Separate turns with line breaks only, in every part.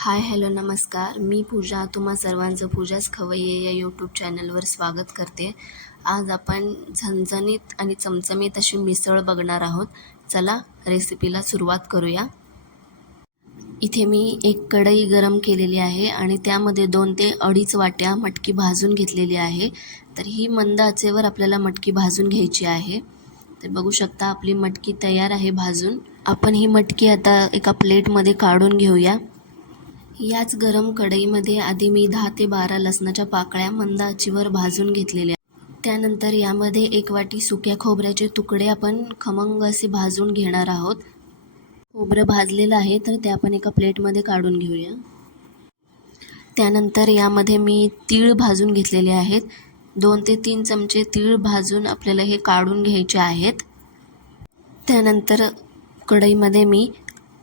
Hi hello नमस्कार. मी पूजा तुम्हा सर्वांचं पूजाच खवय्ये या यूट्यूब चॅनलवर स्वागत करते. आज आपण झणझणीत आणि चमचमीत अशी मिसळ बघणार आहोत. चला रेसिपीला सुरुवात करूया. इथे मी एक कढई गरम केलेली आहे आणि त्यामध्ये दोन ते अडीच वाट्या मटकी भाजून घेतलेली आहे. तर ही मंद आचेवर आपल्याला मटकी भाजून घ्यायची आहे. तर बघू शकता आपली मटकी तयार आहे भाजून. आपण ही मटकी आता एका प्लेटमध्ये काढून घेऊया. याच गरम कढईमध्ये आधी मी दहा ते बारा लसणाच्या पाकळ्या मंद आचीवर भाजून घेतलेल्या. त्यानंतर यामध्ये एक वाटी सुक्या खोबऱ्याचे तुकडे आपण खमंग असे भाजून घेणार आहोत. खोबरं भाजलेलं आहे तर ते आपण एका प्लेटमध्ये काढून घेऊया. त्यानंतर यामध्ये मी तीळ भाजून घेतलेले आहेत. दोन ते तीन चमचे तीळ भाजून आपल्याला हे काढून घ्यायचे आहेत. त्यानंतर कढईमध्ये मी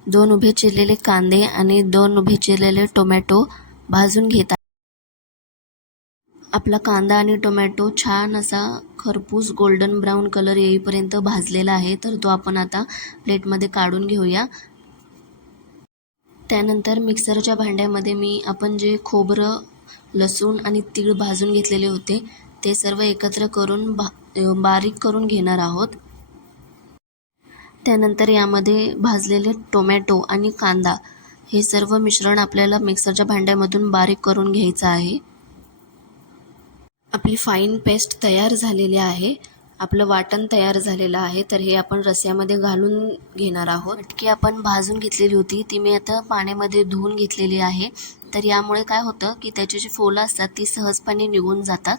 दोन उभे चिरलेले कांदे आणि दोन उभे चिरलेले टोमॅटो भाजून घेत आपला कांदा आणि टोमॅटो छान असा खरपूस गोल्डन ब्राऊन कलर येईपर्यंत भाजलेला आहे तर तो आपण आता प्लेटमध्ये काढून घेऊया. त्यानंतर मिक्सरच्या भांड्यामध्ये मी आपण जे खोबरं लसूण आणि तीळ भाजून घेतलेले होते ते सर्व एकत्र करून बा बारीक करून घेणार आहोत. त्यानंतर यामध्ये भाजलेले टोमॅटो आणि कांदा हे सर्व मिश्रण आपल्याला मिक्सरच्या भांड्यामधून बारीक करून घ्यायचं आहे. आपली फाईन पेस्ट तयार झालेली आहे. आपलं वाटण तयार झालेलं आहे. तर हे आपण रस्यामध्ये घालून घेणार आहोत. मटकी आपण भाजून घेतलेली होती. ती मी आता पाण्यामध्ये धुवून घेतलेली आहे. तर यामुळे काय होतं की त्याची जी फोलं असतात ती सहजपणे निघून जातात.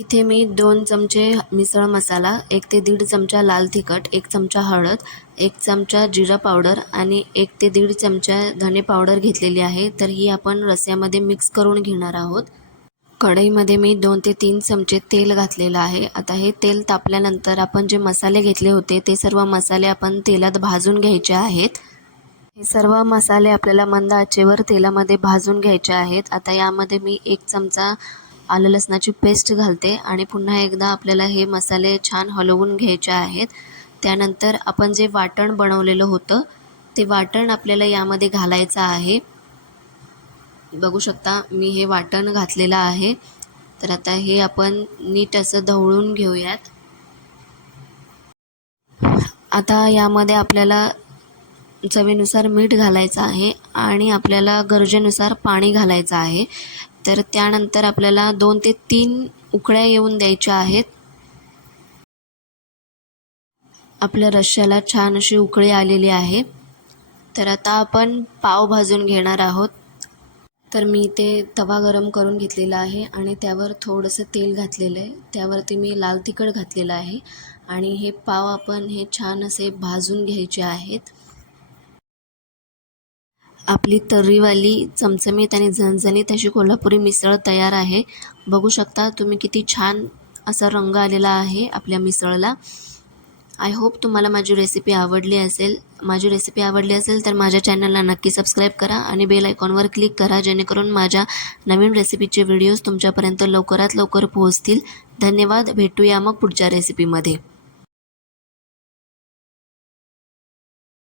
इथे मी दोन चमचे मिसळ मसाला एक ते दीड चमचा लाल तिखट एक चमचा हळद एक चमचा जिरा पावडर आणि एक ते दीड चमचा धने पावडर घेतलेली आहे. तर ही आपण रस्यामध्ये मिक्स करून घेणार आहोत. कढईमध्ये मी दोन ते तीन चमचे तेल घातलेलं आहे. आता हे तेल तापल्यानंतर आपण जे मसाले घेतले होते ते सर्व मसाले आपण तेलात भाजून घ्यायचे आहेत. हे सर्व मसाले आपल्याला मंद आचेवर तेलामध्ये भाजून घ्यायचे आहेत. आता यामध्ये मी एक चमचा आलं लसणाची पेस्ट घालते आणि पुन्हा एकदा आपल्याला हे मसाले छान हलवून घ्यायचे आहेत. त्यानंतर आपण जे वाटण बनवलेलं होतं ते वाटण आपल्याला यामध्ये घालायचं आहे. बघू शकता मी हे वाटण घातलेलं आहे. तर आता हे आपण नीट असं ढवळून घेऊयात. आता यामध्ये आपल्याला चवीनुसार मीठ घालायचं आहे आणि आपल्याला गरजेनुसार पाणी घालायचं आहे. तर त्यानंतर आपल्याला दोन ते तीन उकळ्या येऊन द्यायच्या आहेत. आपल्या रश्श्याला छान अशी उकळी आलेली आहे. तर आता आपण पाव भाजून घेणार आहोत. तर मी ते तवा गरम करून घेतलेला आहे आणि त्यावर थोडंसं तेल घातलेलं आहे. त्यावरती मी लाल तिखट घातलेलं आहे आणि हे पाव आपण हे छान असे भाजून घ्यायचे आहेत. आपली तर्रीवाली चमचमीत आणि झणझणीत अशी कोल्हापुरी मिसळ तयार आहे. बघू शकता तुम्ही किती छान असा रंग आलेला आहे आपल्या मिसळला. आय होप तुम्हाला माझी रेसिपी आवडली असेल. माझी रेसिपी आवडली असेल तर माझ्या चॅनलला नक्की सबस्क्राईब करा आणि बेल आयकॉनवर क्लिक करा जेणेकरून माझ्या नवीन रेसिपीचे व्हिडिओज तुमच्यापर्यंत लवकरात लवकर पोहोचतील. धन्यवाद. भेटूया मग पुढच्या रेसिपीमध्ये